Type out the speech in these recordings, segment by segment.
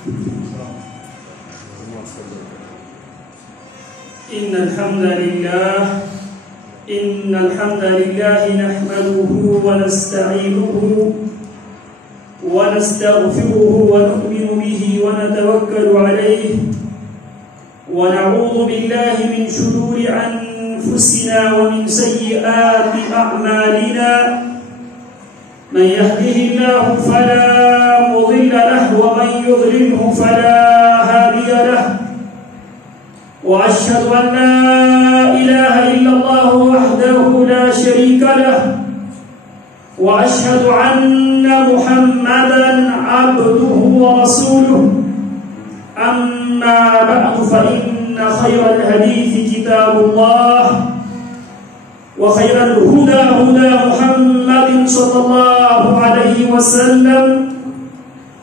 إن الحمد لله نحمده ونستعينه ونستغفره ونؤمن به ونتوكل عليه ونعوذ بالله من شرور أنفسنا ومن سيئات أعمالنا من يهده الله فلا مضل له ومن يضلله فلا هادي له وأشهد أن لا إله إلا الله وحده لا شريك له وأشهد أن محمدا عبده ورسوله أما بعد فإن خير الحديث كتاب الله وخير الهدى هدى محمد صلى الله عليه وسلم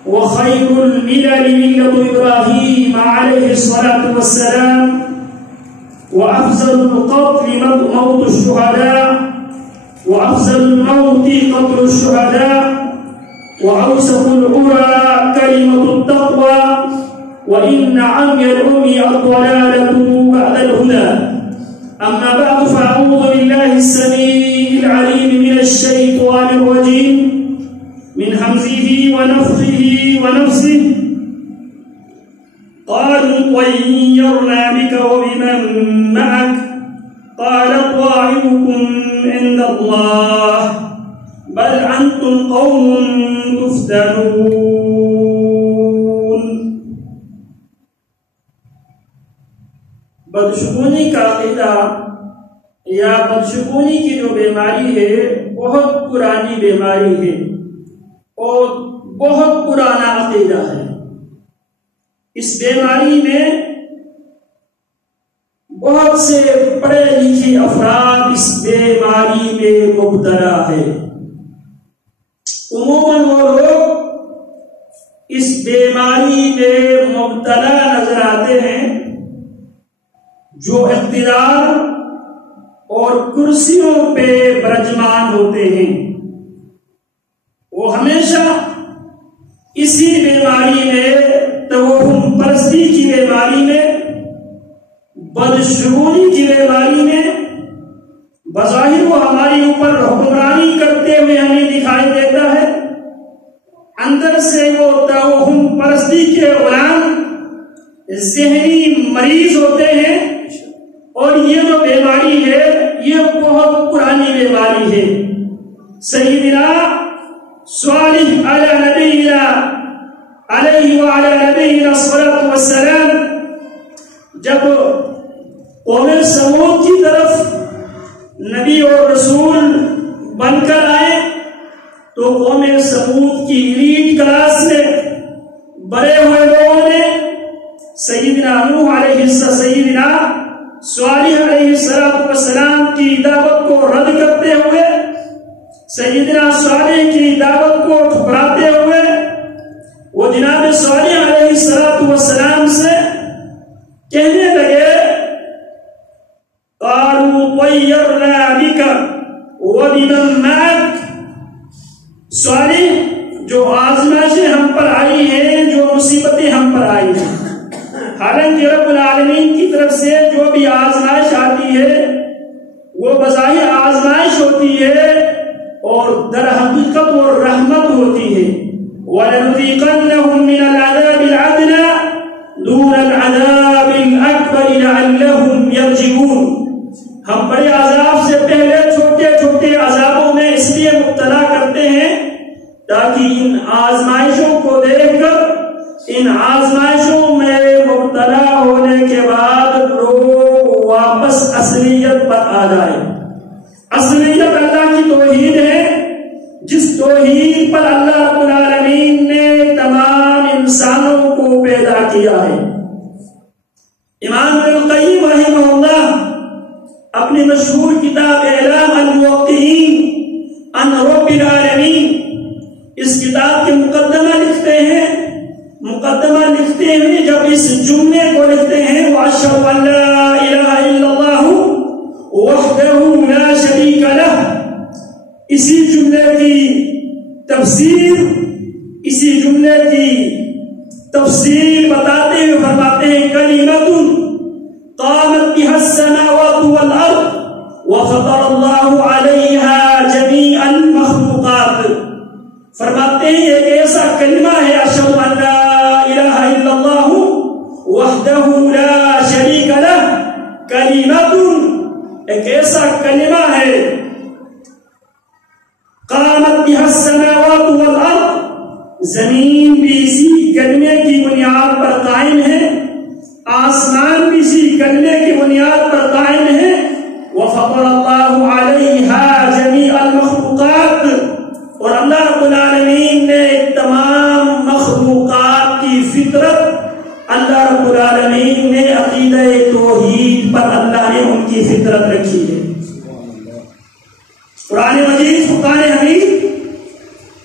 وخير الملل ملة إبراهيم عليه الصلاة والسلام وأفضل القتل موت الشهداء وأفضل الموت قتل الشهداء وأوسط العرى كلمة التقوى وإن عمي العمي الضلالة بعد الهدى أما بعد فأعوذ بالله السميع العليم من الشيطان الرجيم من همزه ونفخه ونفسه قالوا طيرنا بك وبمن معك قال طائركم عند الله بل أنتم قوم تفتنون. بدشگونی کا عقیدہ یا بدشگونی کی جو بیماری ہے بہت پرانی بیماری ہے اور بہت پرانا عقیدہ ہے. اس بیماری میں بہت سے پڑھے لکھے افراد اس بیماری میں مبتلا ہے. عموماً وہ لوگ اس بیماری میں مبتلا نظر آتے ہیں جو اقتدار اور کرسیوں پہ برجمان ہوتے ہیں. وہ ہمیشہ اسی بیماری میں توہم پرستی کی بیماری میں بدشگونی کی بیماری میں بظاہر وہ ہماری اوپر حکمرانی کرتے ہوئے ہمیں دکھائی دیتا ہے, اندر سے وہ توہم پرستی کے غلام ذہنی مریض ہوتے ہیں. اور یہ جو بیماری ہے یہ بہت پرانی بیماری ہے. سیدنا صالح علی نبینا علیہ وعلی نبینا الصلاۃ والسلام جب قوم سمود کی طرف نبی اور رسول بن کر آئے تو قوم سمود کی ایلیٹ کلاس میں بڑے ہوئے لوگوں نے سیدنا نوح علیہ سیدنا صالح علیہ السلام کی دعوت کو رد کرتے ہوئے, سیدنا صالح کی دعوت کو ٹھکراتے ہوئے وہ جناب صالح علیہ السلام سے کہنے لگے قالوا طيرنا بك وبمن معك. صالح جو آزمائشیں ہم پر آئی ہیں, جو مصیبتیں ہم پر آئی ہیں, حالانکہ رب العالمین کی طرف سے جو بھی آزمائش آتی ہے وہ بظاہر آزمائش ہوتی ہے اور در حقیقت وہ رحمت ہوتی ہے. وَلَنُذِيقَنَّهُم مِّنَ الْعَذَابِ الْأَدْنَىٰ دُونَ الْعَذَابِ الْأَكْبَرِ لَعَلَّهُمْ يَرْجِعُونَ. ہم بڑے عذاب سے پہلے چھوٹے چھوٹے عذابوں میں اس لیے مبتلا کرتے ہیں تاکہ ان آزمائشوں کو دیکھ کر ان آزمائشوں میں مبتلا ہونے کے بعد لوگ واپس اصلیت پر آ جائیں. اصلیت اللہ کی توحید ہے, جس توحید پر اللہ رب العالمین نے تمام انسانوں کو پیدا کیا ہے. امام ابن القیم رحمہ اللہ اپنی مشہور کتاب اعلام الموقعین عن رب العالمین اس کتاب کے مقدمہ لکھتے ہیں جب اس جملے کو لکھتے ہیں وَأَشْهَدُ أَن لَّا إِلَٰهَ إِلَّا اللَّهُ وَحْدَهُ لَا شَرِيكَ لَهُ. اسی جملے کی تفسیر, اسی جملے کی تفصیل بتاتے ہوئے فرماتے ہیں کلمۃ قامت بها السماوات والارض وفطر اللہ علیہا جمیع المخلوقات. فرماتے ہیں ایک ایسا کلمہ ہے اشہد ان لا الہ الا اللہ وحدہ لا شریک لہ. کلمۃ ایک ایسا کلمہ ہے قامت بها السماوات والارض، زمین بھی اسی کلمے کی بنیاد پر قائم ہے، آسمان بھی اسی کلمے کی بنیاد پر قائم ہے. وفطر اللہ علیہا جمیع المخلوقات، اور اللہ رب العالمین نے تمام مخلوقات کی فطرت، اللہ رب العالمین نے عقیدہ توحید پر اللہ نے ان کی فطرت رکھی ہے. قرآن مجید فرقان حمید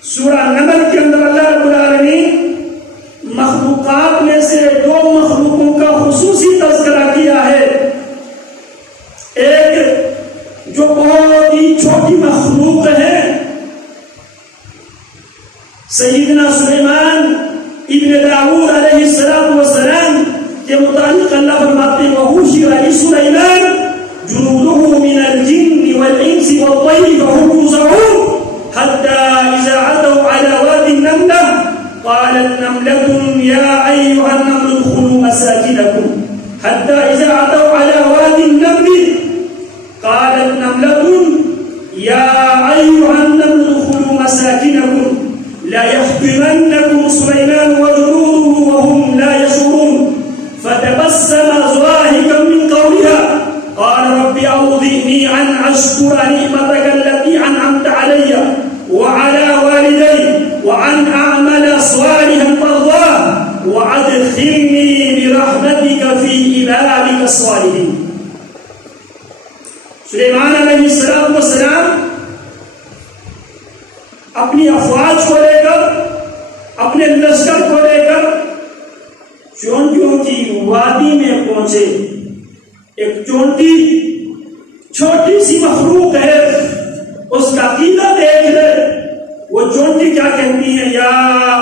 سورہ نمل کے اندر اللہ رب العالمین مخلوقات میں سے دو مخلوقوں کا خصوصی تذکرہ کیا ہے. ایک جو بہت ہی چھوٹی مخلوق ہے، سیدنا سلیمان ابن داؤد علیہ السلام کے متعلق اللہ فرماتے ہیں وَحُشِرَ لِسُلَيْمَانَ جُنُودُهُ مِنَ الْجِنِّ وَالْإِنسِ وَالطَّيْرِ فَهُمْ يُوزَعُونَ حَتَّى إِذَا عَتَوْا عَلَى وَادِ النَّمْلَةِ قَالَتْ نَمْلَةٌ يَا أَيُّهَا النَّمْلُ ادْخُلُوا مَسَاكِنَكُمْ حَتَّى إِذَا عَتَوْا عَلَى وَادِ النَّمْلِ قَالَتْ نَمْلَةٌ يَا أَيُّهَا النَّمْلُ ادْخُلُوا مَسَاكِنَكُمْ لَا يَحْطِمَنَّكُمْ سُلَيْمَانُ وَجُنُودُهُ وَهُمْ لَا يَشْعُرُونَ فَتَبَسَّمَ ضَاحِكًا مِنْ قَوْلِهَا قال رب أوزعني أن أشكر نعمتك التي أنعمت علي وعلى والدي وأن أعمل صالحا ترضاه وأدخلني برحمتك في عبادك الصالحين. سلیمان علیہ السلام اپنی افواج کو لے کر، اپنے لشکر کو لے کر چونٹیوں کی وادی میں پہنچے. ایک چونٹی چھوٹی سی مخلوق ہے، اس کا عقیدہ دیکھ لے. وہ چونٹی کیا کہتی ہے؟ یا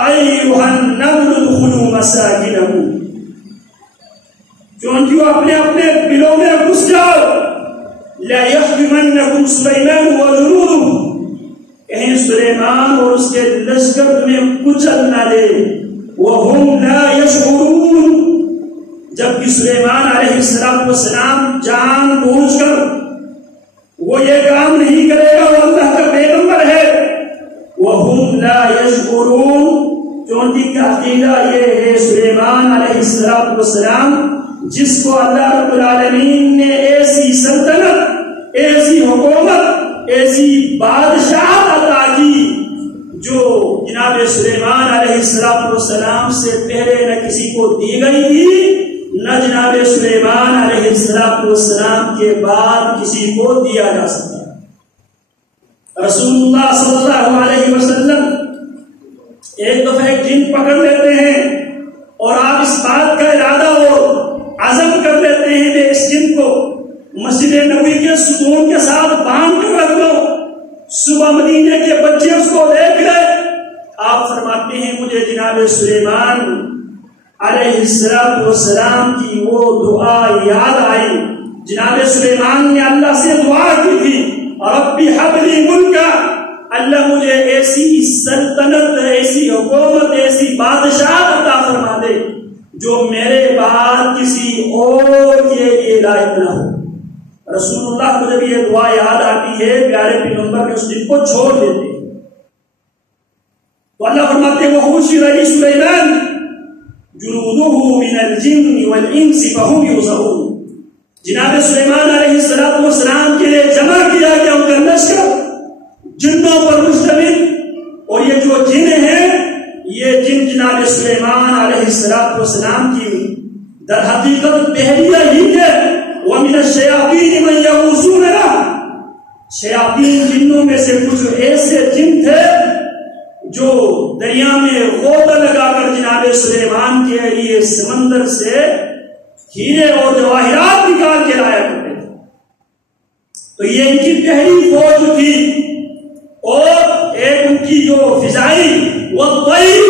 ایھا النمل ادخلوا مساکنکم. چونٹیوں اپنے اپنے بلوں میں گھس جاؤ. لا یحطمنکم سلیمان وجنودہ، کہیں سلیمان اور اس کے لشکر تمہیں کچل نہ دے. وہم لا یشعرون، جبکہ سلیمان علیہ السلام جان بوجھ کر وہ یہ کام نہیں کرے گا، وہ اللہ کا پیغمبر ہے. وَهُمْ لَا يَشْعُرُونَ، چونٹی کا عقیدہ یہ ہے سلیمان علیہ السلام جس کو اللہ رب العالمین نے ایسی سلطنت، ایسی حکومت، ایسی بادشاہت عطا کی جو جناب سلیمان علیہ السلام سے پہلے نہ کسی کو دی گئی تھی، نہ جناب سلیمان علیہ السلام کے بعد کسی کو دیا جا سکتا. رسول اللہ صلی اللہ علیہ وسلم ایک دفعہ ایک جن پکڑ لیتے ہیں اور آپ اس بات کا ارادہ اور عزم کر لیتے ہیں کہ اس جن کو مسجد نبوی کے ستون کے ساتھ باندھ کر رکھ دو، صبح مدینے کے بچے اس کو دیکھ لے. آپ فرماتے ہیں مجھے جناب سلیمان علیہ السلام کی وہ دعا یاد آئی. جناب سلیمان نے اللہ سے دعا کی تھی ربی ہب لی ملکا، اللہ مجھے ایسی سلطنت، ایسی حکومت، ایسی بادشاہت عطا فرما دے جو میرے بعد کسی اور کے لیے لائق نہ ہو. رسول اللہ کو جب یہ دعا یاد آتی ہے پیارے پیغمبر نے اس دن کو چھوڑ دیتے ہیں. تو اللہ فرماتے ہیں وَحُشِرَ لِسُلَيْمَانَ جُنُودُهُ مِنَ الْجِنِّ وَالْإِنسِ فَهُمْ يُوزَعُونَ. جناب سلیمان علیہ السلام کے لیے جمع کیا گیا ان کا لشکر جنوں پر مشتمل، اور یہ جو جن ہیں یہ جن جناب سلیمان علیہ السلام کی در حقیقت بحریہ ہی ہے. وَمِنَ الشَّيَاطِينِ مَن يَغُوصُونَ لَهُ، شیاطین جنوں میں سے کچھ ایسے جن تھے جو دریا میں غوطہ لگا کر جناب سلیمان کے لیے سمندر سے ہیرے اور جواہرات نکال کے لایا کرتے تھے. تو یہ ان کی پہلی فوج تھی. اور ایک ان کی جو فضائی وہ طیر،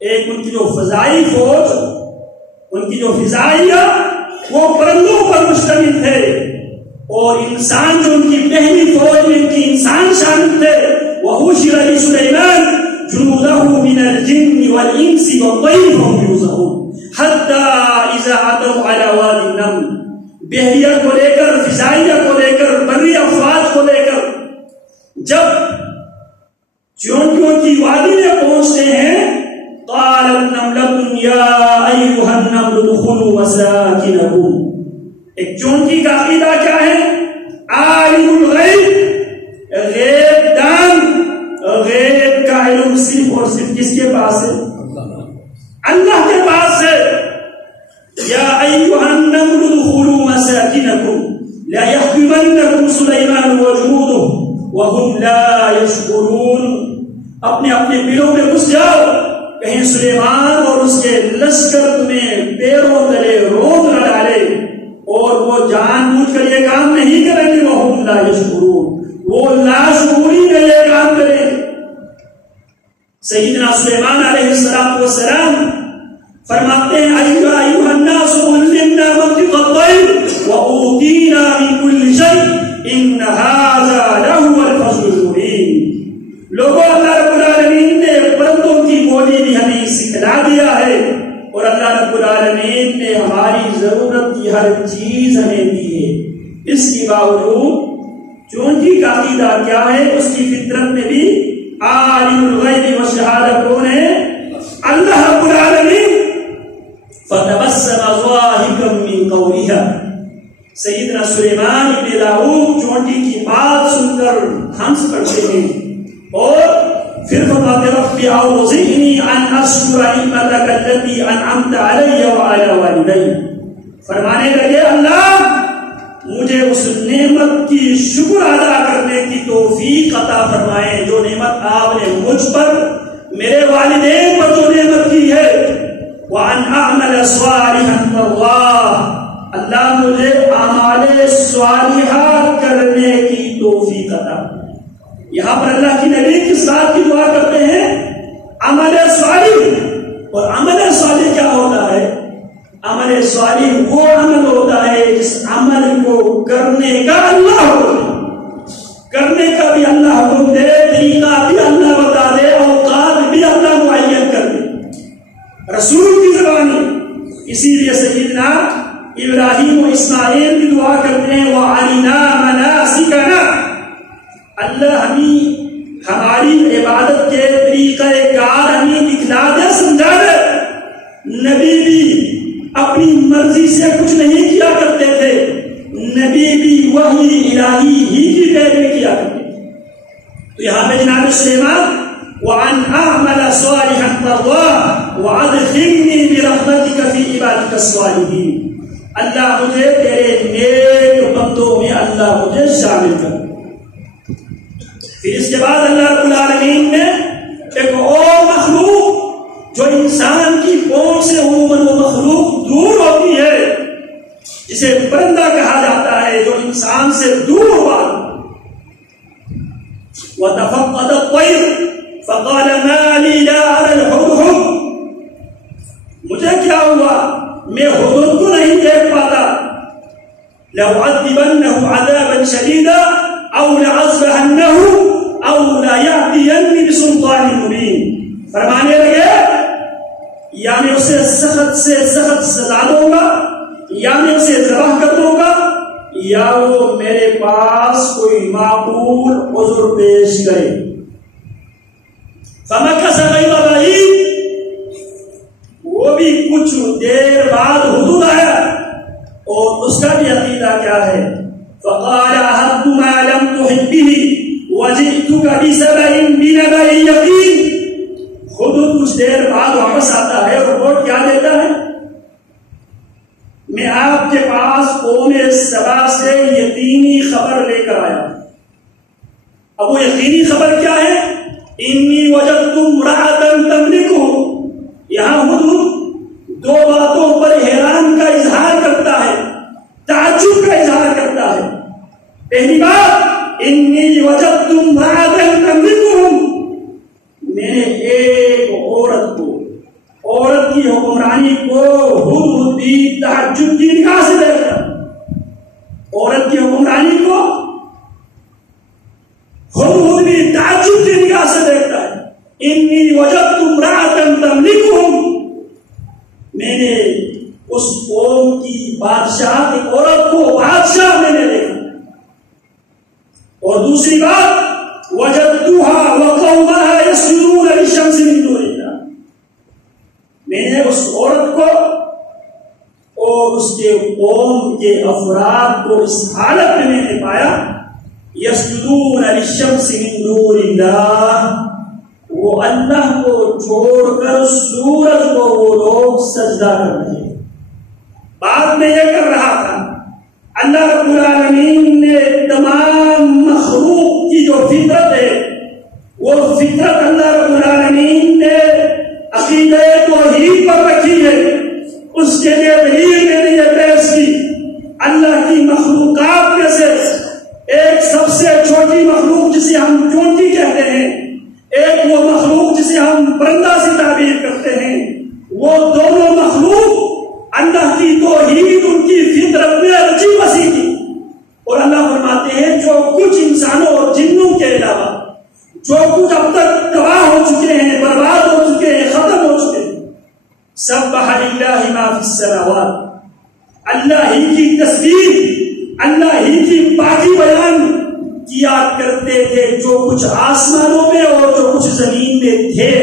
ایک لیکن ان کی جو فضائی فوج، ان کی جو فضائیہ وہ پرندوں پر مشتمل تھے، اور انسان جو ان کی پہلی فوج میں ان کی انسان شامل تھے. وَحُشِرَ لِسُلَيْمَانَ جُنُودَهُ مِنَ الْجِنِّ وَالْإِنسِ وَالطَّيْرِ فَهُمْ يُوزَعُونَ حَتَّى إِذَا أَتَوْا عَلَى وَادِ النَّمْلِ، بحریہ کو لے کر، فضائیہ کو لے کر، بری افواج کو لے کر جب چونٹیوں کی وادی میں پہنچتے ہیں، قَالَتْ نَمْلَةٌ يَا أَيُّهَا النَّمْلُ ادْخُلُوا مَسَاكِنَكُمْ. ایک چونٹی کا عقیدہ کیا ہے؟ عالم الغیب، غیب دان. غیب کا علم صرف اور صرف کس کے پاس ہے؟ اللہ کے پاس ہے. یا ایھا النمل ادخلوا مساکنکم لا یحطمنکم سلیمان وجنودہ وهم لا یشعرون. اپنے اپنے بلوں میں گھس جاؤ، کہیں سلیمان اور اس کے لشکر تمہیں پیروں تلے روند نہ ڈالے، اور وہ جان بوجھ کر یہ کام نہیں کریں گے. وهم لا یشعرون، وہ لاشعوری میں یہ کام کریں گے. سیدنا سلیمان علیہ السلام فرماتے ہیں ایھا الناس علمنا منطق الطیر واوتینا من کل شیء ان ھذا لهو الفضل المبین. لوگوں، اللہ رب العالمین نے پرندوں کی بولی بھی ہمیں سکھلا دیا ہے، اور اللہ رب العالمین نے ہماری ضرورت کی ہر چیز ہمیں دی ہے. اس کے باوجود چونٹی کا عقیدہ کیا ہے؟ اس کی فطرت میں بھی عالم الغیب والشہادہ کون ہے؟ اللہ رب العالمین. فتبسم ضاحكا من قولها. سیدنا سلیمان بن داؤد چونٹی کی بات سن کر ہنس پڑتے ہیں، اور پھر فرماتے رب اوزعنی ان اشکر نعمتک التي انعمت علی وعلی والدی. فرمانے لگے اللہ مجھے اس نعمت کی شکر ادا کرنے کی توفیق عطا فرمائے جو نعمت آپ نے مجھ پر، میرے والدین پر جو نعمت کی ہے. وَأَنْ أَعْمَلَ صَالِحًا تَرْضَاهُ، اللہ مجھے اعمال صالحہ کرنے کی توفیق عطا. یہاں پر اللہ کی نبی کس بات کی دعا کرتے ہیں؟ عمل صالح. اور عمل صالح کیا ہوتا ہے؟ عمل صالح وہ عمل ہوتا ہے جس عمل کو کرنے کا اللہ حکم، کرنے کا بھی اللہ حکم دے، طریقہ بھی اللہ بتا دے، اوقات بھی اللہ معین کر دے، رسول کی زبانی. اسی لیے سیدنا ابراہیم و اسماعیل بھی دعا کرتے ہیں وَعَلِنَا مَنَاسِكَنَا، اللہ ہمیں ہماری عبادت کے طریقہ کار ہمیں دکھلا دے، سمجھا دے. نبی بھی اپنی مرضی سے کچھ نہیں کیا کرتے تھے، نبی بھی وحی الہی ہی کی پیروی کیا کرتے تھے. تو یہاں پہ جناب سلیمان وَأَنْ أَعْمَلَ صَالِحًا تَرْضَاهُ وَأَدْخِلْنِي بِرَحْمَتِكَ فِي عِبَادِكَ الصَّالِحِينَ. اللہ مجھے تیرے نیک بندوں میں اللہ مجھے شامل کر. پھر اس کے بعد اللہ رب العالمین نے ایک اور مخلوق جو انسان کی پہنچ سے عموماً وہ مخلوق دور ہوتی ہے، جسے پرندہ کہا جاتا ہے، جو انسان سے دور ہوا. وَتَفَقَّدَ الطَّيْرَ فَقَالَ مَا لِي لَا أَرَى الْهُدْهُدَ. مجھے کیا ہوا؟ میں ہدہد کو نہیں دیکھ پاتا. لَأُعَذِّبَنَّهُ عَذَابًا شَدِيدًا أَوْ لَأَذْبَحَنَّهُ أَوْ لَيَأْتِيَنِّي بِسُلْطَانٍ مُبِينٍ. فرمانے لگے یا میں اسے سخت سے سخت سزا دوں گا، یا میں اسے ذبح کر دوں گا، یا وہ میرے پاس کوئی معقول عذر پیش کرے. فَمَكَثَ غَيْرَ بَعِيدٍ، وہ بھی کچھ دیر بعد حدود آیا، اور اس کا بھی عقیدہ کیا ہے؟ فَقَالَ أَحَطْتُ مَا لَمْ تُحِطْ بِهِ وَجِئْتُكَ بِسَبَإٍ بِنَبَإٍ يَقِينٍ. خود کچھ دیر بعد واپس آتا ہے، اور رپورٹ کیا دیتا ہے؟ میں آپ کے پاس قوم سبا سے یقینی خبر لے کر آیا. اب وہ یقینی خبر کیا ہے؟ انی وجدت امرأة تملکہ. یہاں ہدہد دو باتوں پر حیران کا اظہار کرتا ہے، تعجب کا اظہار کرتا ہے. پہلی بات، انی وجدت امرأة تملکہم، میں نے ایک عورت کو، کی حکمرانی کو ہدہد بھی تعجب کی نگاہ سے دیکھتا ہے، عورت کی حکمرانی کو ہدہد بھی تعجب کی نگاہ سے دیکھتا ہے۔ انی وجدت امرأة تملکہم، میں نے اس قوم کی بادشاہ کی عورت کو بادشاہ میں نے دیکھا۔ اور دوسری بات وجدتها وقومها يسجدون للشمس من دون اللہ، میں نے اس عورت کو اور اس کے قوم کے افراد کو اس حالت میں نے پایا یسجدون للشمس من دون اللہ، وہ اللہ کو چھوڑ کر سورج کو وہ لوگ سجدہ کر رہے ہیں۔ بعد میں یہ کر رہا تھا، اللہ رب العالمین نے تمام مخلوق کی جو فطرت ہے وہ فطرت اللہ رب العالمین نے عقیدہ توحید پر رکھی ہے۔ اس کے لیے دلیل میں نے یہ پیش کی، اللہ کی مخلوقات میں سے ایک سب سے چھوٹی مخلوق جسے ہم چونٹی کہتے ہیں، ایک وہ مخلوق جسے ہم پرندہ سے تعبیر کرتے ہیں، وہ دونوں مخلوق اللہ کی توحید ان کی فطرت میں رچی بسی تھی۔ اور اللہ فرماتے ہیں جو کچھ انسانوں اور جنوں کے علاوہ جو کچھ اب تک تباہ ہو چکے ہیں، برباد ہو چکے ہیں، ختم ہو چکے ہیں، سبح للہ ما فی السماوات، اللہ ہی کی تسبیح، اللہ ہی کی پاکی بیان کیا کرتے تھے جو کچھ آسمانوں میں اور جو کچھ زمین میں تھے۔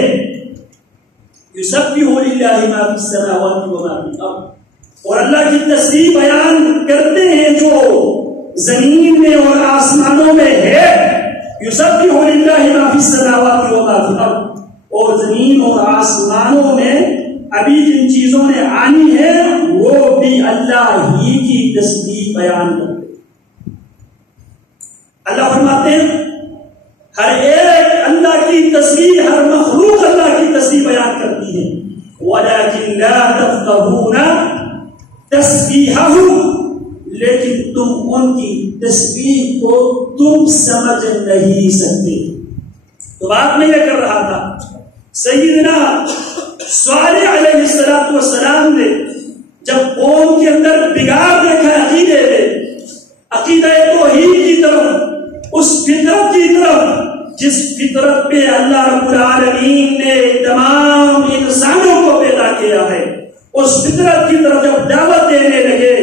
یسبح للہ ما فی السماوات وما فی الارض، اور اللہ کی تسبیح بیان کرتے ہیں جو زمین میں اور آسمانوں میں ہے۔ یسبح للہ ما فی السماوات وما فی الارض، اور زمین اور آسمانوں میں ابھی جن چیزوں نے آنی ہے وہ بھی اللہ ہی کی تسبیح بیان کرتے ہیں۔ اللہ فرماتے ہیں ہر ایک اللہ کی تسبیح، ہر مخلوق اللہ کی تسبیح بیان کرتی ہے، وَلَكِنْ لَا تَفْقَهُونَ تَسْبِيحَهُمْ، لیکن تم ان کی تسبیح کو تم سمجھ نہیں سکتے۔ تو بات میں یہ کر رہا تھا، سیدنا صالح علیہ السلام نے جب قوم کے اندر بگاڑ دیکھا عقیدے میں، عقیدہ توحید کی طرف، اس فطرت کی طرف جس فطرت پہ اللہ رب العالمین نے تمام انسانوں کو پیدا کیا ہے، اس فطرت کی طرف جب دعوت دینے لگے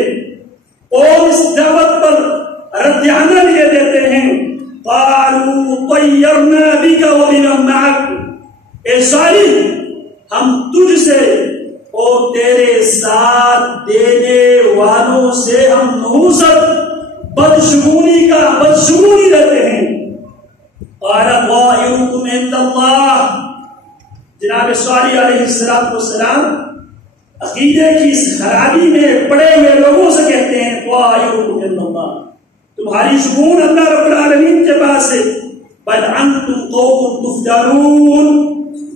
اور اس دعوت پر رد عمل یہ دیتے ہیں، قالوا طیرنا بک وبمن معک، اے صالح ہم تجھ سے اور تیرے ساتھ دینے والوں سے ہم نحوست بدشگونی لیتے ہیں۔ قال طائركم عند اللہ، جناب صالح علیہ السلام عقیدے کی اس خرابی میں پڑے ہوئے لوگوں سے کہتے ہیں طائركم عند اللہ، تمہاری شگون اللہ رب العالمین کے پاس ہے، بل انتم قوم تفتنون،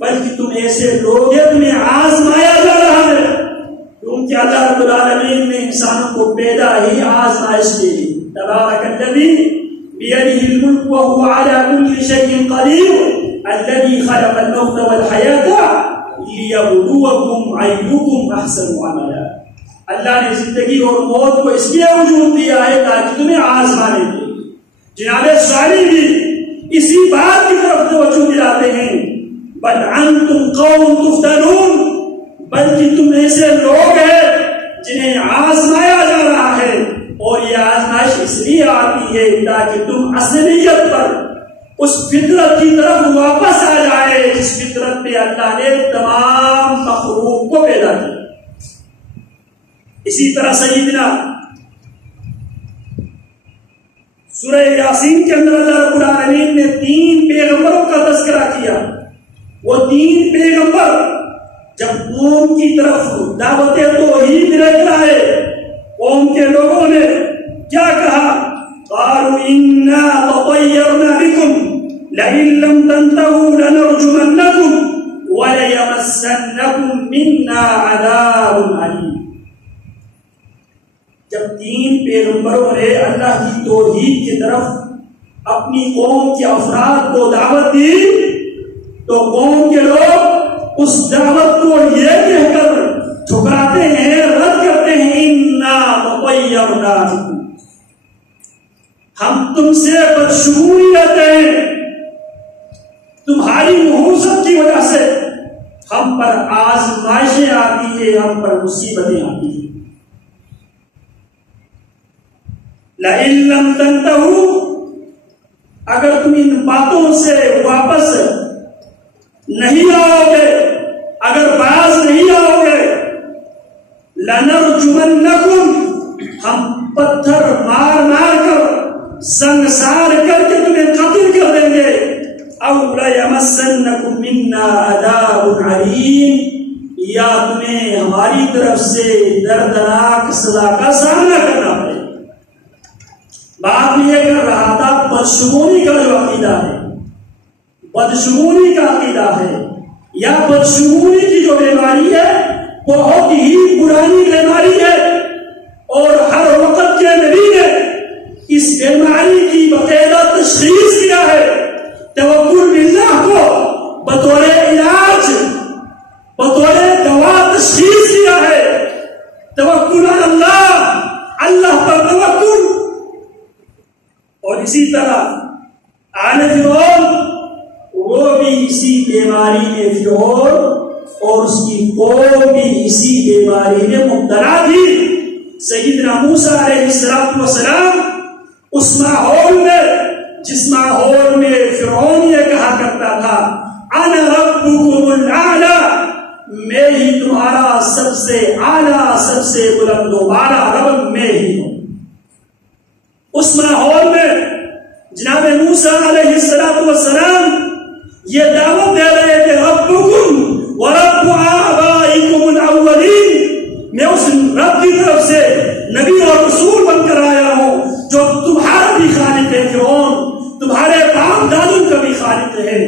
بلکہ تم ایسے لوگ ہیں تمہیں آزمایا جا رہا ہے، کیونکہ اللہ رب العالمین نے انسانوں کو پیدا ہی آزمائش کے لیے۔ تبارک الذی بیدہ الملک وهو على كل شيء قدیر الذی خلق الموت والحیاة لیبلوکم ایکم احسن عملا، اللہ نے زندگی اور موت کو اس لیے وجود دیا ہے تاکہ تمہیں آزمانے کے لیے۔ جناب صالح بھی اسی بات کی طرف توجہ دلاتے ہیں، بل انتم قوم تفتنون، بلکہ تم ایسے لوگ ہیں جنہیں آزمایا جا رہا ہے، اور یہ آزمائش اس لیے آتی ہے تاکہ تم اصلیت پر اس فطرت کی طرف واپس آ جائے جس فطرت پہ اللہ نے تمام مخلوق کو پیدا کیا۔ اسی طرح سیدنا سورہ یاسین کے اندر اللہ رب العالمین نے 3 پیغمبروں کا تذکرہ کیا۔ وہ 3 پیغمبر جب قوم کی طرف دعوت توحید لے کر آئے، قوم کے لوگوں نے کیا کہا؟ قالوا انا تطیرنا بکم لئن لم تنتهوا لنرجمنکم وليمسنکم منا عذاب علیم۔ جب 3 پیغمبروں نے اللہ کی توحید کی طرف اپنی قوم کے افراد کو دعوت دی تو قوم کے لوگ اس دعوت کو یہ کہہ کر بدشگونی رہتے ہیں، تمہاری نحوست کی وجہ سے ہم پر آزمائشیں آتی ہیں، ہم پر مصیبتیں آتی ہیں۔ لئن لم تنتہوا، اگر تم ان باتوں سے واپس نہیں آؤ گے، اگر باز نہیں آؤ گے، لنرجمنکم، ہم پتھر مار مار کر سنگسار کر کے تمہیں قتل کر دیں گے، او لیمسنکم منا عذاب علیم، یا تمہیں ہماری طرف سے دردناک سزا کا سامنا کرنا پڑے۔ بات یہ کر رہا تھا بدشگونی کا جو عقیدہ ہے، بدشگونی کا عقیدہ ہے یا بدشگونی کی جو بیماری ہے بہت ہی پرانی بیماری ہے، اور ہر وقت کے نبی نے اس بیماری کی باقاعدہ تشخیص کیا ہے، توکل باللہ کو بطور علاج، بطور دوا تشخیص کیا ہے، توکل علی اللہ، اللہ پر توکل۔ اور اسی طرح آل فرعون، وہ بھی اسی بیماری میں، فرعون اور اس کی قوم بھی اسی بیماری میں مبتلا تھی۔ سیدنا موسیٰ علیہ السلام اس ماحول میں، جس ماحول میں فرعون یہ کہا کرتا تھا انا ربکم الاعلی، میں ہی تمہارا سب سے اعلیٰ، سب سے بلند و بالا رب میں ہی ہوں، اس ماحول میں جناب موسیٰ علیہ السلام یہ دعوت دے رہے تھے ربکم ورب آبائکم الاولین، میں اس رب کی طرف سے نبی اور رسول بن کر آیا ہوں جو تمہارا بھی خالق ہے، فرعون تمہارے باپ دادوں کا بھی خالق ہے،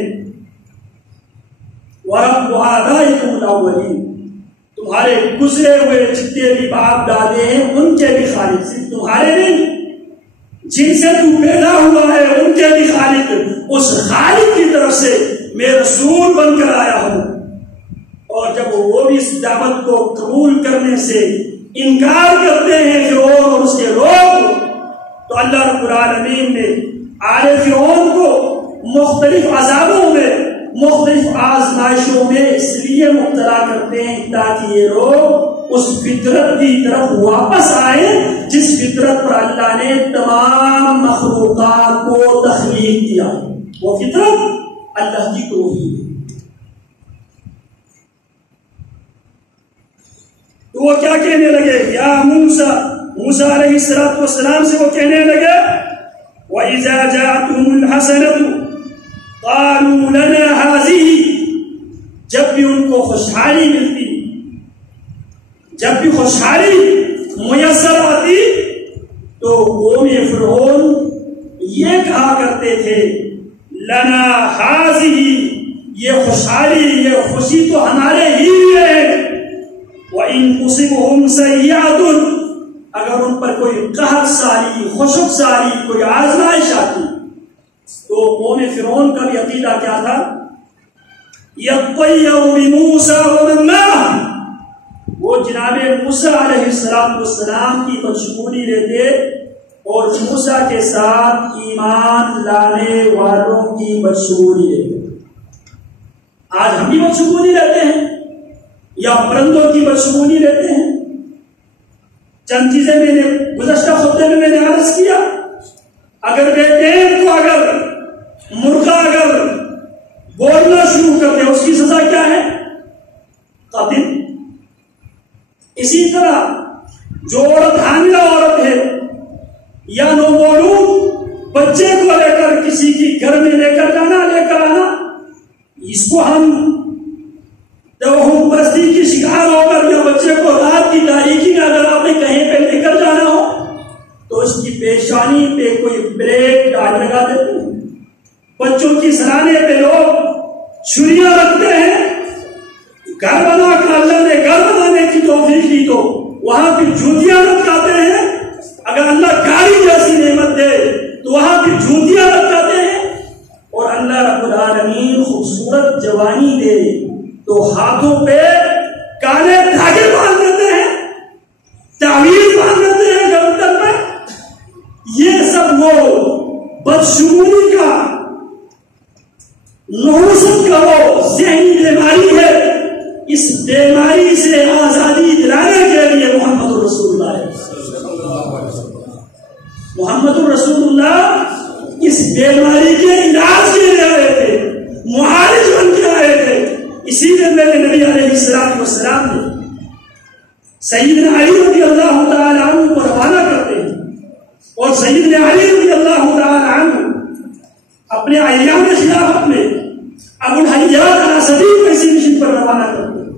ورب آبائکم الاولین، تمہارے گزرے ہوئے جتنے بھی باپ دادے ہیں ان کے بھی خالق، صرف تمہارے نہیں، جن سے تو پیدا ہوا ہے ان کے بھی خالق، اس خالق کی طرف سے میں رسول بن کر آیا ہوں۔ اور جب وہ بھی اس دعوت کو قبول کرنے سے انکار کرتے ہیں فرعون اور اس کے لوگ، تو اللہ رب العالمین نے آل فرعون کو مختلف عذابوں میں، مختلف آزمائشوں میں اس لیے مبتلا کرتے ہیں تاکہ یہ لوگ اس فطرت کی طرف واپس آئے جس فطرت پر اللہ نے تمام مخلوقات کو تخلیق کیا، وہ فطرت اللہ کی توحید ہے۔ تو وہ کیا کہنے لگے، یا موسیٰ علیہ السلام سے وہ کہنے لگے وَإِذَا جَاءَتْهُمُ الْحَسَنَةُ قَالُوا لَنَا هَذِهِ، جب بھی ان کو خوشحالی ملتی، جب بھی خوشحالی میسر آتی تو قوم فرعون یہ کہا کرتے تھے لنا هذه، یہ خوشحالی، یہ خوشی تو ہمارے ہی لیے ہے، وَإِن تُصِبْهُمْ سَيِّئَةٌ، اگر ان پر کوئی قحط ساری، خشک ساری، کوئی آزمائش آتی، تو قوم فرعون کا بھی عقیدہ کیا تھا، يَطَّيَّرُ بِمُوسَىٰ وَمَن مَّعَهُ، وہ جناب موسیٰ علیہ السلام کی بدشگونی لیتے اور موسیٰ کے ساتھ ایمان لانے والوں کی بدشگونی لیتے۔ آج ہم بھی بدشگونی لیتے ہیں یا پرندوں کی بدشگونی لیتے ہیں؟ چند چیزیں میں نے گزشتہ خطبے میں نے عرض کیا، اگر بیٹین کو اگر مرغا اگر بولنا شروع کر دے اس کی سزا کیا ہے؟ قتل۔ اسی طرح جو عورت حاملہ عورت ہے یا نومولود بچے کو لے کر کسی کی گھر میں لے کر جانا، لے کر آنا، اس کو ہم توہم پرستی کی شکار ہو کر یا بچے کو رات کی تاریکی میں اگر آپ نے کہیں پہ لے کر جانا ہو تو اس کی پیشانی پہ کوئی بریک ڈال لگا دیتے ہیں، بچوں کی سرانے پہ لوگ چھریاں رکھتے ہیں، گھر بنا کر اللہ نے گھر بنانے کی توفیق دی تو وہاں پہ جوتیاں لٹکاتے ہیں، اگر اللہ گاڑی جیسی نعمت دے تو وہاں پہ جوتیاں لٹکاتے ہیں، اور اللہ رب العالمین خوبصورت جوانی دے تو ہاتھوں پہ کالے دھاگے باندھ دیتے ہیں، تعویذ باندھ دیتے ہیں گردن میں۔ یہ سب وہ بدشگونی بیماری سے آزادی دلانے کے لیے محمد الرسول اللہ ہے. محمد الرسول اللہ اس بیماری کے علاج کے لیے آئے تھے, معالج بن کے آئے تھے. اسی لیے میرے نبی علیہ السلام نے سیدنا علی رضی اللہ تعالی عنہ کو روانہ کرتے ہیں, اور سیدنا علی رضی اللہ تعالی عنہ اپنے ایام خلافت میں ابو الحیات الاسدی کو اسی مشن پر روانہ کرتے ہیں.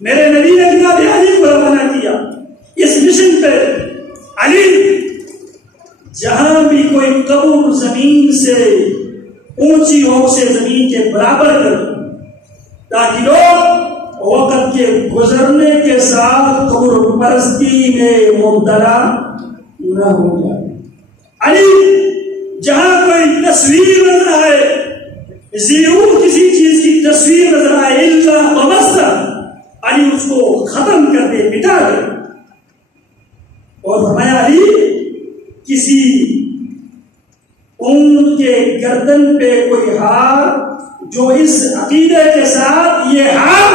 میرے نبی نے جناب علی کو روانہ کیا اس مشن پہ. علی جہاں بھی کوئی قبر زمین سے اونچی ہو اسے زمین کے برابر کر, تاکہ لوگ وقت کے گزرنے کے ساتھ قبر پرستی میں مبتلا نہ ہو جائے. علی جہاں کوئی تصویر نظر آئے, ضرور کسی چیز کی تصویر نظر آئے, اللہ ومسا, علی اس کو ختم کر دے, مٹا دے. اور فرمایا علی کسی اونٹ کے گردن پہ کوئی ہار جو اس عقیدے کے ساتھ یہ ہار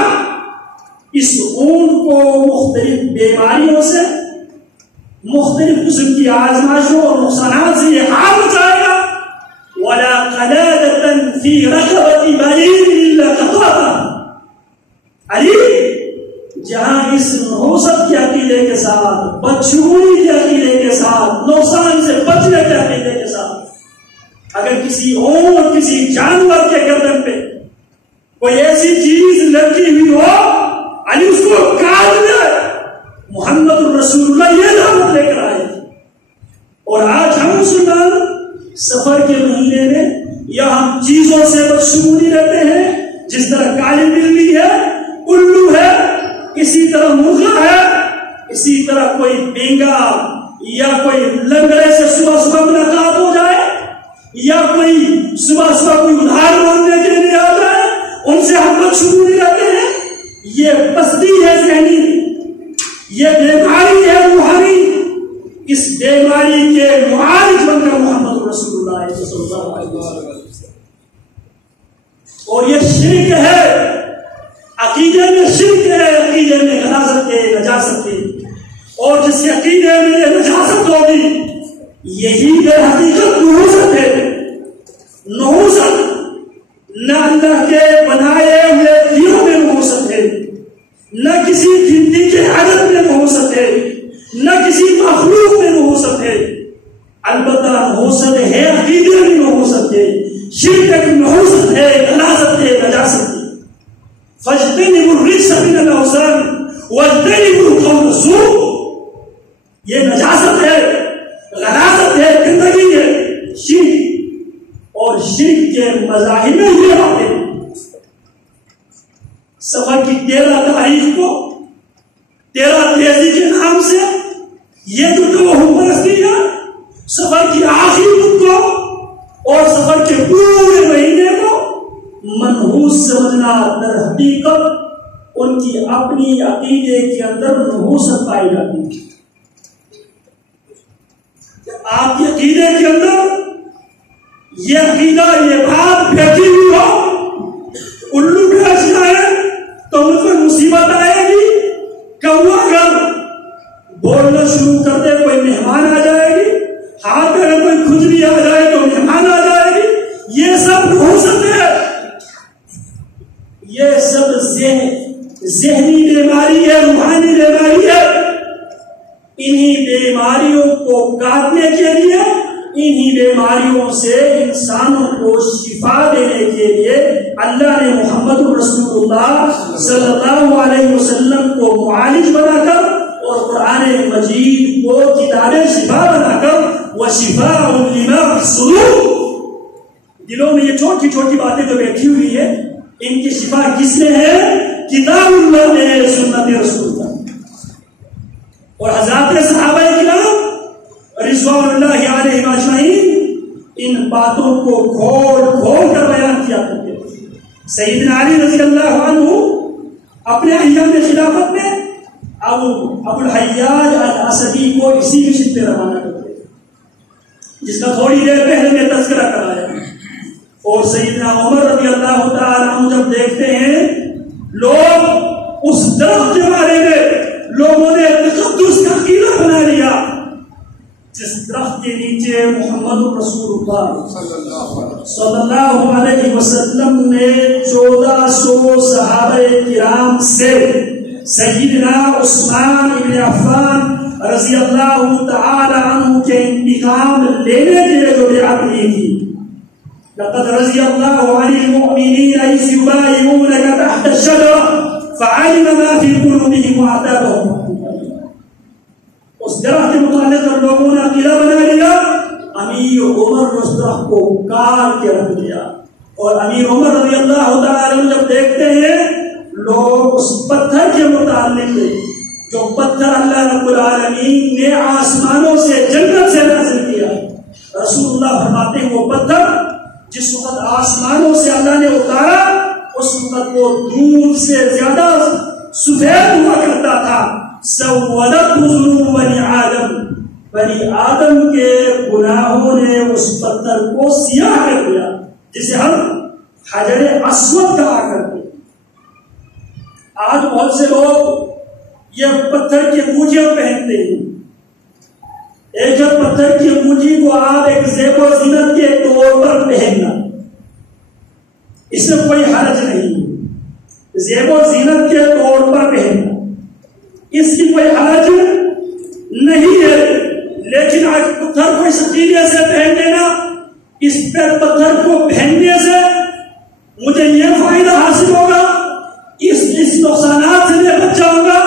اس اونٹ کو مختلف بیماریوں سے, مختلف قسم کی آزمائشوں اور نقصانات سے یہ ہار بچائے گا, وَلَا قَلَادَةً فِي رَقَبَةِ بَعِيرٍ إِلَّا قَطَعَهَا. علی جہاں اس نحوست کے عقیدے کے ساتھ, بدشگونی کے عقیدے کے ساتھ, نقصان سے بچنے کے عقیدے کے ساتھ اگر کسی اور کسی جانور کے گردن پہ کوئی ایسی چیز لگی ہوئی ہو, علی اس کو کاٹ دے. محمد الرسول اللہ یہ دعوت لے کر آئے. اور آج ہم مسلمان سفر کے مہینے میں یا ہم چیزوں سے بدشگونی رہتے ہیں, جس طرح کالی بلی ہے, الو ہے, اسی طرح مرغا ہے, اسی طرح کوئی بینگا یا کوئی لنگڑے سے صبح ملاقات ہو جائے, یا کوئی صبح کوئی ادھار مانگنے کے لیے آ جائے, ان سے ہم لوگ شروع نہیں رہتے ہیں. یہ بستی ہے ذہنی, یہ بیماری ہے روحانی. اس بیماری کے معالج بن کر محمد رسول اللہ صلی اللہ علیہ وسلم. اور یہ شرک ہے, عقیدے میں شرک ہے, عقیدے میں غلاظت ہے, نجاست ہے. اور جس کے عقیدے میں یہ نجاست ہوگی یہی بے حقیقت نحوست ہے. نحوست نہ اللہ کے بنائے ہوئے دلوں میں نحوست ہے, نہ کسی گنتی کے عدد میں نحوست ہے, نہ کسی مخلوق میں نحوست ہے. البتہ نحوست ہے عقیدے میں نحوست ہے, شرک ایک نحوست ہے, غلاظت ہے, نجاست ہے. فاجتنبوا الرجس من الاوثان واجتنبوا القول الزور. یہ نجاست ہے, غلاظت ہے, گندگی ہے, شرک. اور شرک کے مذاہب میں یہ باتیں سفر کی 13 تاریخ کو 13 تیزی کے نام سے یہ تو توہم پرستی ہے. سفر کی آخری دن کو اور سفر کے پورے مہینے کو منحوس سمجھنا, در حقیقت ان کی اپنی عقیدے کے اندر نحوست پائی جاتی ہے. آپ کے عقیدے کے اندر یہ عقیدہ, یہ بات پھینکی ہوئی ہو, الو بھیج جائے تو مجھ پر مصیبت آئے گی, کوا اگر بولنا شروع کر دے کوئی مہمان آ جائے گی, ہاتھ میں اگر کوئی کھجلی آ جائے تو مہمان آ جائے گی. یہ سب نحوست ہے, یہ سب ذہنی بیماری ہے, روحانی بیماری ہے. انہی بیماریوں کو کاٹنے کے لیے, انہی بیماریوں سے انسانوں کو شفا دینے کے لیے اللہ نے محمد رسول اللہ صلی اللہ علیہ وسلم کو معالج بنا کر اور قرآن مجید کو کتاب شفا بنا کر وشفاء لما فی الصدور, دلوں میں یہ چھوٹی چھوٹی باتیں جو بیٹھی ہوئی ہے ان کی شفا کس نے ہے؟ کتاب اللہ نے, سنت رسول اللہ. اور حضرات صحابہ کرام رضوان اللہ علیہم اجمعین ان باتوں کو کھول کھول کر بیان کیا کرتے تھے. سیدنا علی رضی اللہ عنہ اپنے ایام خلافت میں ابو الحیاج الاسدی کو اسی مشن پہ روانہ کرتے تھے, جس کا تھوڑی دیر پہلے میں تذکرہ کرایا. اور سیدنا عمر رضی اللہ تعالیٰ عنہ جب دیکھتے ہیں لوگ اس درخت کے بارے میں لوگوں نے تقدس کا عقیدہ بنا لیا جس درخت کے نیچے محمد رسول اللہ صلی اللہ علیہ وسلم نے 1400 صحابہ کرام سے سیدنا عثمان بن عفان رضی اللہ تعالی عنہ کے انتقام لینے کے لیے جو بیعت کی تھی. لقد رضی اللہ عن المؤمنین اذ یبایعونک تحت الشجرہ فعلم ما فی قلوبہم وعتابہم. اس درخت کے متعلق جب لوگوں نے عقیدہ بنا لیا, امیر عمر نے اس درخت کو کاٹ کے رکھ دیا. اور امیر عمر رضی اللہ تعالی عنہ جب دیکھتے ہیں لوگ اس پتھر کے متعلق جو پتھر اللہ رب العالمین نے آسمانوں سے جنت سے نازل کیا, رسول اللہ فرماتے ہیں وہ پتھر جس وقت آسمانوں سے اللہ نے اتارا اس وقت وہ دودھ سے زیادہ سفید ہوا کرتا تھا. سودت ذنوب بنی آدم, بنی آدم کے گناہوں نے اس پتھر کو سیاہ کر دیا جسے ہم حجر اسود کہا کرتے. آج بہت سے لوگ یہ پتھر کی انگوٹھیاں پہنتے ہیں. ایک جب پتھر کی انگوٹھی کو آپ ایک زیب و زینت کے طور پر پہننا, اس میں کوئی حرج نہیں. زیب و زینت کے طور پر پہننا اس کی کوئی حرج نہیں ہے, لیکن آج پتھر کو اس عقیدے سے پہن لینا, اس پتھر کو پہننے سے مجھے یہ فائدہ حاصل ہوگا, اس نقصانات سے میں بچ جاؤں گا.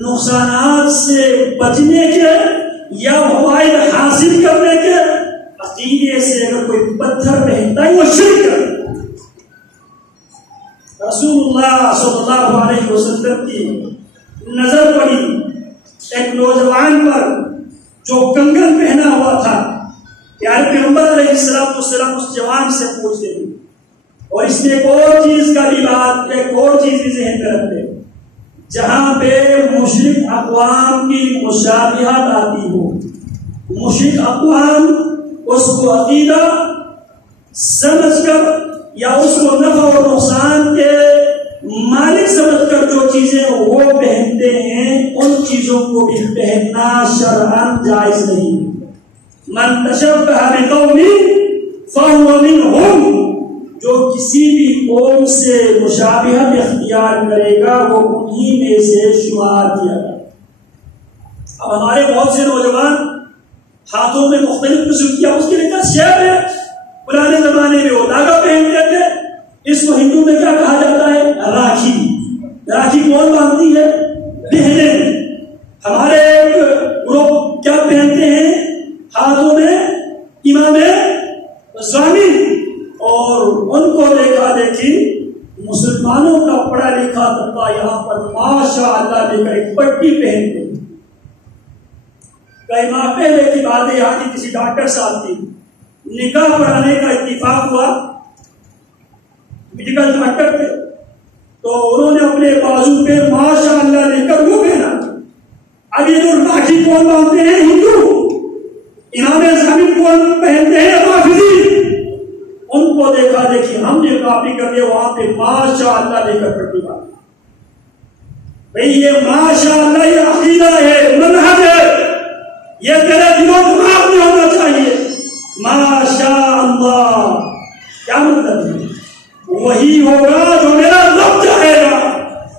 نقصانات سے بچنے کے یا فوائد حاصل کرنے کے عقیدے سے اگر کوئی پتھر پہنتا ہے وہ شرک ہے. رسول اللہ صلی اللہ علیہ وسلم کی نظر پڑی ایک نوجوان پر جو کنگن پہنا ہوا تھا. پیارے پیغمبر علیہ السلام اس جوان سے پوچھتے ہیں, اور اس میں ایک اور چیز کا بھی بات, ایک اور چیز بھی ذہن میں رکھتے ہیں, جہاں پہ مشرک اقوام کی مشابہت آتی ہو, مشرک اقوام اس کو عقیدہ سمجھ کر یا اس کو نفع اور نقصان کے مالک سمجھ کر جو چیزیں وہ پہنتے ہیں ان چیزوں کو بھی پہننا شرعاً جائز نہیں. من تشبہ بقوم فہو منہم, جو کسی بھی قوم سے مشابہت اختیار کرے گا وہ انہی میں سے شمار کیا گا. اب ہمارے بہت سے نوجوان ہاتھوں میں مختلف قسم کیا اس کے لیے شیپ ہے. پرانے زمانے میں وہ داغا پہنتے تھے, اس کو ہندو میں کیا کہا جاتا ہے؟ راکھی. راکھی کون باندھتی ہے؟ بہنیں. ہمارے گروپ کیا پہنتے ہیں ہاتھوں میں؟ امام سوامی. اور ان کو دیکھا دیکھی مسلمانوں کا پڑھا لکھا طبقہ یہاں پر ماشاء اللہ لے کر ایک پٹی پہنتے. کئی ماہ پہلے کی بات ہے, یہاں کی کسی ڈاکٹر صاحب کی نکاح پڑھانے کا اتفاق ہوا, میڈیکل ڈاکٹر تھے, تو انہوں نے اپنے بازو پہ ماشاء اللہ لے کر وہ پہنا. اب یہ جو راکھی کون باندھتے ہیں؟ ہندو. امام زمین کون پہنتے ہیں؟ رافضی. ان کو دیکھا دیکھی ہم نے کاپی کر دیا, وہاں پہ ماشاء اللہ لے کر پٹی باندھی. بھئی یہ ماشاء اللہ یہ عقیدہ ہے, منہج ہے, یہ تیرے دل و دماغ میں ہونا چاہیے. ماشاء اللہ کیا مطلب ہے؟ وہی ہوگا جو میرا رب چاہے گا.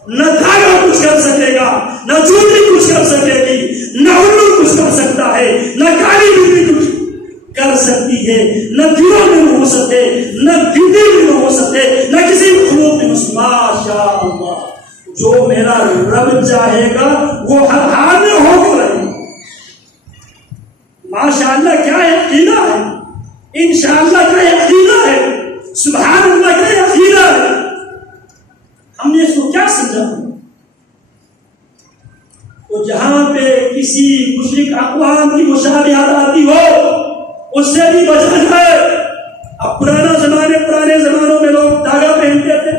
نہ دھاگا کچھ کر سکے گا, نہ چوٹی کچھ کر سکے گی, نہ الو کچھ کر سکتا ہے, نہ کالی بلی کچھ کر سکتی ہے, نہ دلوں میں ہو سکتے, نہ گندی میں ہو سکتے, نہ کسی مخلوق میں. ماشاء اللہ جو میرا رب چاہے گا وہ ہر حال میں ہوگا. ماشاء اللہ کیا عقیدہ ہے, انشاءاللہ کیا عقیدہ ہے, سبحان اللہ کیا عقیدہ ہے. ہم نے اس کو کیا سمجھا؟ تو جہاں پہ کسی مشرک اقوام کی مشابہت آتی ہو اس سے بھی بچنا جائے. اب پرانے زمانوں میں لوگ داغا پہنتے تھے,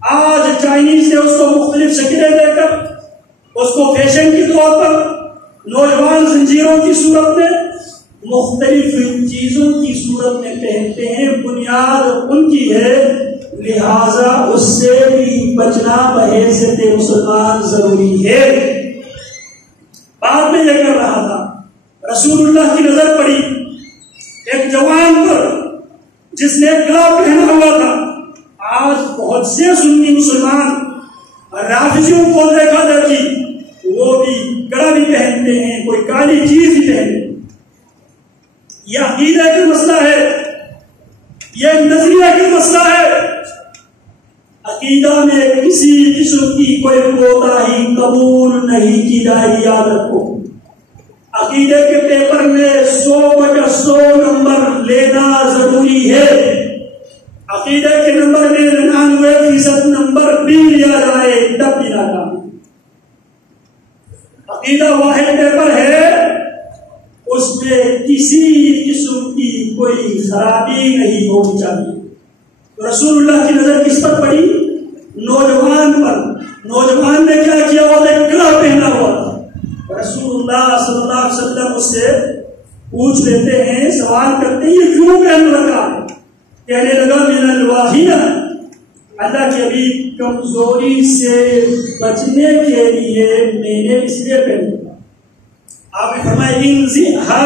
آج چائنیز نے اس کو مختلف شکلیں دے کر اس کو فیشن کے طور پر نوجوان زنجیروں کی صورت میں مختلف چیزوں کی صورت میں پہنتے ہیں. بنیاد ان کی ہے لہذا اس سے بھی بچنا بحیثیت مسلمان ضروری ہے۔ بعد میں یہ کر رہا تھا، رسول اللہ کی نظر پڑی ایک جوان پر جس نے کڑا پہنا ہوا تھا۔ آج بہت سے سنی مسلمان رافضیوں کو دیکھا دیکھی وہ بھی کڑا بھی پہنتے ہیں، کوئی کالی چیز بھی پہنتے ہیں۔ یہ عقیدہ کا مسئلہ ہے، یہ نظریہ کا مسئلہ ہے۔ عقیدہ میں کسی قسم کی کوئی کوتاہی قبول نہیں کی جائے گی، یاد رکھو۔ عقیدے کے پیپر میں 100/100 نمبر لینا ضروری ہے۔ عقیدے کے نمبر میں 99% نمبر بھی لیا جائے تب بھی ناکام۔ عقیدہ واحد پیپر ہے، اس میں کسی قسم کی کوئی خرابی نہیں ہونی چاہیے۔ تو رسول اللہ کی نظر کس پر پڑی؟ نوجوان پر۔ نوجوان نے کیا کیا؟ وہ کڑا پہنا ہوا تھا۔ رسول اللہ صلی اللہ علیہ وسلم اس سے پوچھ لیتے ہیں، سوال کرتے ہیں، یہ کیوں پہن رکھا ہے؟ کہنے لگا من الواحدہ، اللہ کے ابھی کمزوری سے بچنے کے لیے میں نے اس لیے پہنا۔ آپ نے فرمایا انزعھا،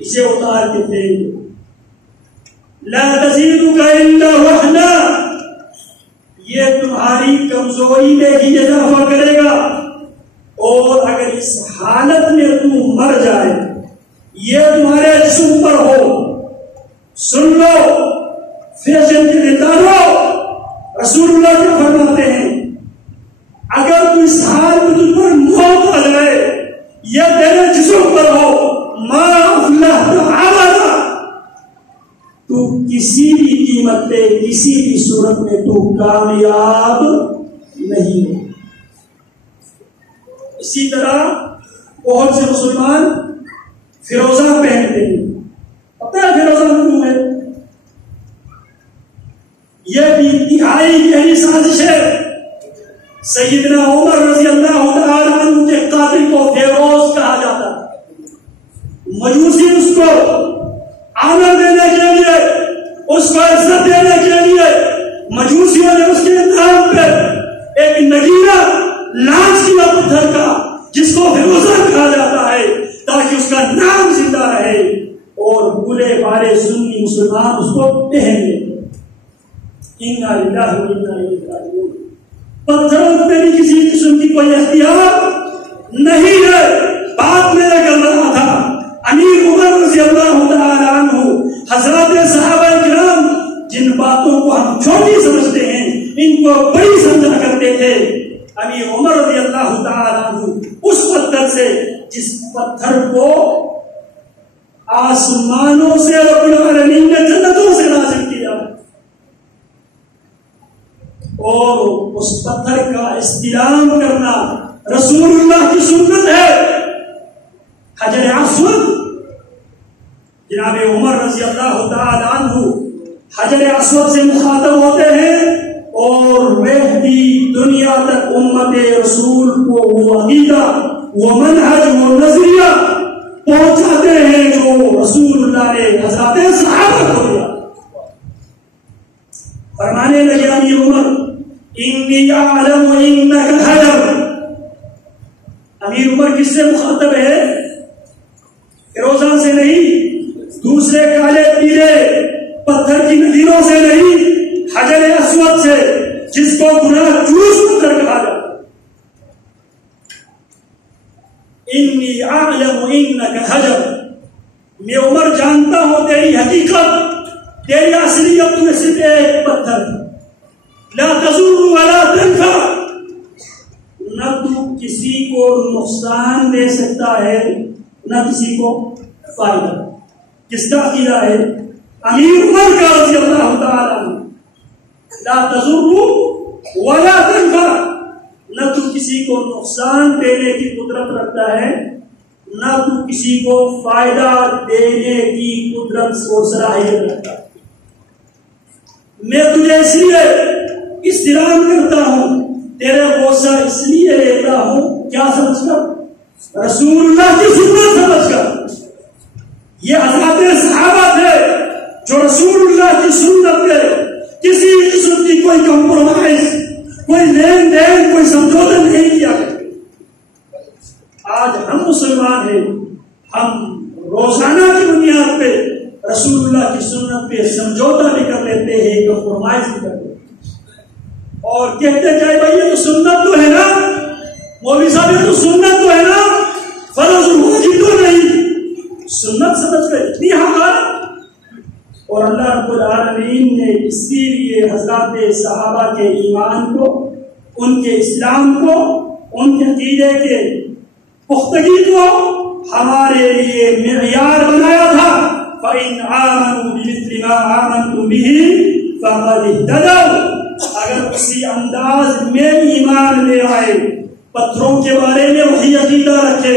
اسے اتار کے پھینک دو۔ لا تزیدک الا وہنا، یہ تمہاری کمزوری میں ہی اضافہ کرے گا، اور اگر اس حالت میں تم مر جائے، یہ تمہارے جسم پر ہو، سن لو، فیشن کے نتارو۔ رسول اللہ کیا فرماتے ہیں؟ اگر تم اس حال میں تم پر موت آ جائے، یہ تیرے جسم پر ہو، ما افلح ابدا، تو کسی بھی قیمت پہ کسی بھی صورت میں تو کامیاب نہیں ہو۔ اسی طرح بہت سے مسلمان فیروزہ پہنتے ہیں۔ پتہ ہے فیروزہ کیوں ہے؟ یہ بھی انتہائی گہری سازش ہے۔ سیدنا عمر رضی اللہ تعالی عنہ کے قاتل کو فیروز کہا جاتا ہے۔ مجوسی اس کو آنر دینے کے لیے، اس کو عزت دینے کے لیے مجوسیوں نے اس کے نام پہ ایک نگیرہ لانچ کیا پتھر کا، جس کو فیروزہ کہا جاتا ہے، تاکہ اس کا نام زندہ رہے اور برے بارے سنی مسلمان اس کو پہن لیں۔ انا للہ و انا الیہ راجعون۔ پتھروں پہ بھی کسی قسم کی کوئی اختیار نہیں ہے۔ بات میں یہ کر رہا تھا، امیر عمر رضی اللہ تعالی عنہ، حضرات صحابہ کرام جن باتوں کو ہم چھوٹی سمجھتے ہیں ان کو بڑی سمجھا کرتے تھے۔ امیر عمر رضی اللہ تعالی عنہ اس پتھر سے جس پتھر کو آسمانوں سے رب العالمین نے جنتوں سے نازل کیا، اور اس پتھر کا استلام کرنا رسول اللہ کی سنت ہے۔ حجر اسود، جناب عمر رضی اللہ تعالی عنہ حجر اسود سے مخاطب ہوتے ہیں اور مہدی دنیا تک امت رسول کو وہ عقیدہ، وہ منہج، وہ نظریہ پہنچاتے ہیں جو رسول اللہ نے حضرات صحابہ کو دیا۔ فرمانے لگے امیر عمر، انی اعلم انک حجر۔ امیر عمر کس سے مخاطب ہے؟ فیروزہ سے نہیں، دوسرے کالے پیلے پتھر کی ندیوں سے نہیں، حجر اسود سے، جس کو گناہ جوش پتھر کہا جاتا۔ انی اعلم انک حجر، میں عمر جانتا ہوں تیری حقیقت، تیری اصلیت میں صرف ایک پتھر ہے۔ لا تضر ولا تنفع، نہ تو کسی کو نقصان دے سکتا ہے نہ کسی کو فائدہ۔ کس کا عقیدہ ہے؟ امیر عمر کا رضی اللہ تعالی عنہ۔ لا تضر ولا تنفع، نہ تو کسی کو نقصان دینے کی قدرت رکھتا ہے نہ تو کسی کو فائدہ دینے کی قدرت اور صلاحیت رکھتا ہے۔ میں تجھے اس لیے استلام کرتا ہوں، تیرے غصہ اس لیے لیتا ہوں، کیا سمجھ کر؟ رسول اللہ کی سنت سمجھ کر۔ یہ حضرات صحابہ تھے جو رسول اللہ کی سنت پہ کسی قسم کی کوئی کمپرومائز، کوئی لین دین، کوئی سمجھوتا نہیں کیا کرتے۔ آج ہم مسلمان ہیں، ہم روزانہ کی بنیاد پہ رسول اللہ کی سنت پہ سمجھوتا بھی کر لیتے ہیں، کمپرومائز بھی کر لیتے ہیں، اور کہتے کہ بھائی یہ تو سنت تو ہے نا، مولوی صاحب یہ تو سنت تو ہے نا، فرض واجب تو نہیں، سنت سمجھ کر اتنی حقارت۔ اور اللہ رب العالمین نے اس لیے حضرات صحابہ کے ایمان کو، ان کے اسلام کو، ان کے عقیدے کے پختگی کو ہمارے لیے معیار بنایا تھا۔ فَإِنْ آمَنُوا بِمِثْلِ مَا آمَنْتُمْ بِهِ فَقَدِ اهْتَدَوْا، اگر اسی انداز میں ایمان لے آئے، پتھروں کے بارے میں وہی عقیدہ رکھے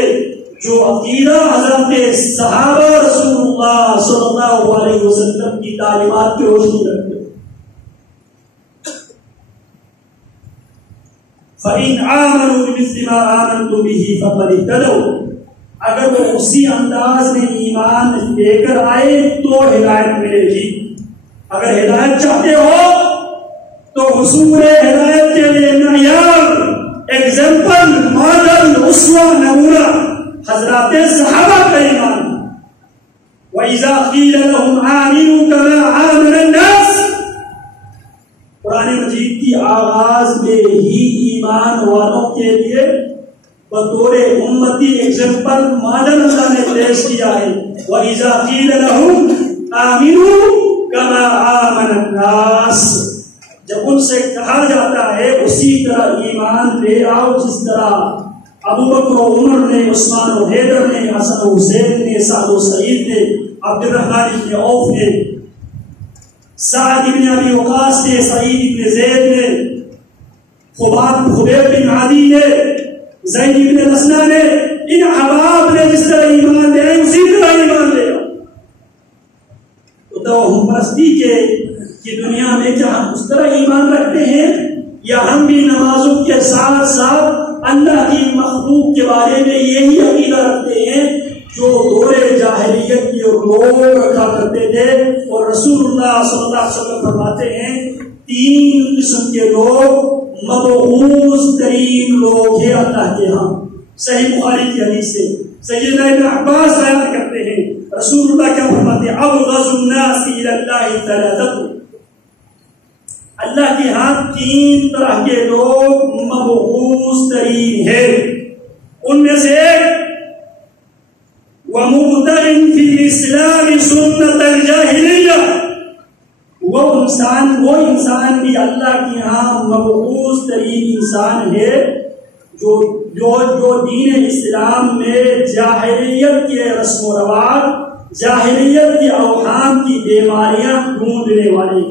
جو عقیدہ حضرت صحابہ رسول اللہ صلی اللہ علیہ وسلم کی تعلیمات کی روشنی رکھتے۔ فَإِنْ آمَنُوا بِمِثْلِ مَا آمَنْتُمْ بِهِ فَقَدِ اهْتَدَوْا، اگر وہ اسی انداز میں ایمان لے کر آئے تو ہدایت ملے گی۔ اگر ہدایت چاہتے ہو تو حصول ہدایت کے لیے معیار، ایگزامپل، ماڈل، اسوہ، نمونہ حضرات صحابہ کا ایمان۔ وَإِذَا قِيلَ لَهُمْ آمِنُوا كَمَا آمَنَ النَّاسُ، قرآن مجید کی آغاز میں ہی ایمان والوں کے لیے بطور امتی ایگزامپل ماڈل اللہ نے پیش کیا ہے۔ وَإِذَا قِيلَ لَهُمْ آمِنُوا كَمَا آمَنَ النَّاسُ، جب ان سے کہا جاتا ہے اسی طرح ایمان لے آؤ جس طرح ابو بکر و عمر نے، عثمان و حیدر نے، حسن و حسین نے، سعد و سعید نے، عبد الرحمن بن عوف نے، سعد بن ابی وقاص نے، سعید بن زید نے، خبیب بن عدی نے، زید بن لسنا نے، ان احباب نے جس طرح ایمان لے آئے اسی طرح ایمان لے آؤ۔ تو توہم پرستی کی دنیا میں کیا ہم اس طرح ایمان رکھتے ہیں، یا ہم بھی نمازوں کے ساتھ ساتھ اللہ کی مخلوق کے بارے میں یہی عقیدہ رکھتے ہیں جو دور جاہلیت کے لوگ رکھا کرتے تھے؟ اور رسول اللہ صلی اللہ علیہ وسلم فرماتے ہیں 3 قسم کے لوگ مبعوث ترین لوگ ہیں اللہ کے ہاں۔ صحیح بخاری کی حدیث سے سیدنا ابن عباس بیان کرتے ہیں، رسول اللہ کیا فرماتے ہیں؟ ابغض الناس الی اللہ ثلاثۃ، اللہ کے ہاں 3 طرح کے لوگ مبعوث ترین ہیں، ان میں سے ایک وَمُبْتَغٍ فِي الْإِسْلَامِ سُنَّةَ الْجَاهِلِيَّةِ، وہ انسان بھی اللہ کے ہاں مبعوث ترین انسان ہے جو دین اسلام میں جاہلیت کے رسم و رواج، جاہلیت کے اوہام کی بیماریاں ڈھونڈنے والے۔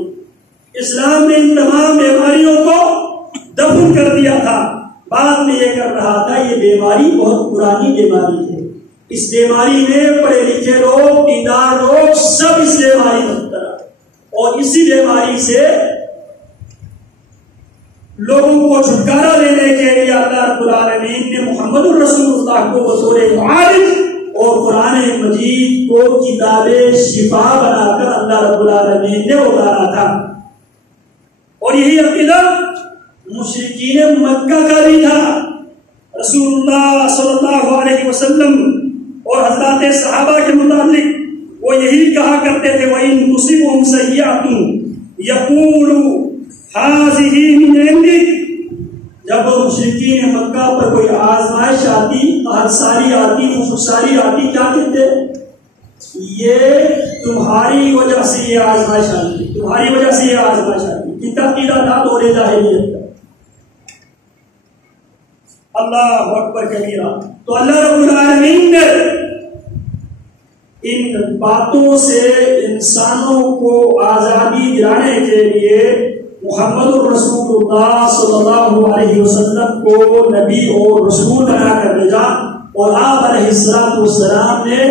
اسلام نے ان تمام بیماریوں کو دفن کر دیا تھا، بعد میں یہ کر رہا تھا یہ بیماری بہت پرانی بیماری ہے، اس بیماری میں پڑھے لکھے لوگ، دیندار لوگ سب اس بیماری میں مبتلا، اور اسی بیماری سے لوگوں کو چھٹکارا دینے کے لیے اللہ رب العالمین نے محمد الرسول اللہ کو بطور معالج اور قرآن مجید کو کتاب شفا بنا کر اللہ رب العالمین نے اتارا تھا۔ اور یہی عقیدہ مشرکین مکہ کا بھی تھا۔ رسول اللہ صلی اللہ علیہ وسلم اور حضرات صحابہ کے متعلق وہ یہی کہا کرتے تھے، وَإِن تُصِبْهُمْ سَيِّئَةٌ يَقُولُوا هَٰذِهِ مِنْ عِندِكَ، جب مشرکین مکہ پر کوئی آزمائش آتی، قحط آتی، خشکساری آتی، کیا کہتے؟ یہ تمہاری وجہ سے یہ آزمائش آتی، تمہاری وجہ سے یہ آزمائش آتی۔ کتنا عقیدہ تھا دور جاہلیت کا۔ اللہ اکبر کبیرہ۔ تو اللہ رب العالمین نے ان باتوں سے انسانوں کو آزادی دلانے کے لیے محمد الرسول اللہ صلی اللہ علیہ وسلم کو نبی اور رسول بنا کر بھیجا، اور آپ علیہ السلام نے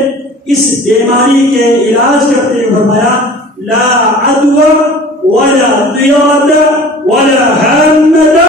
اس بیماری کے علاج کرتے ہوئے فرمایا لا عدوى ولا طيرة ولا هامة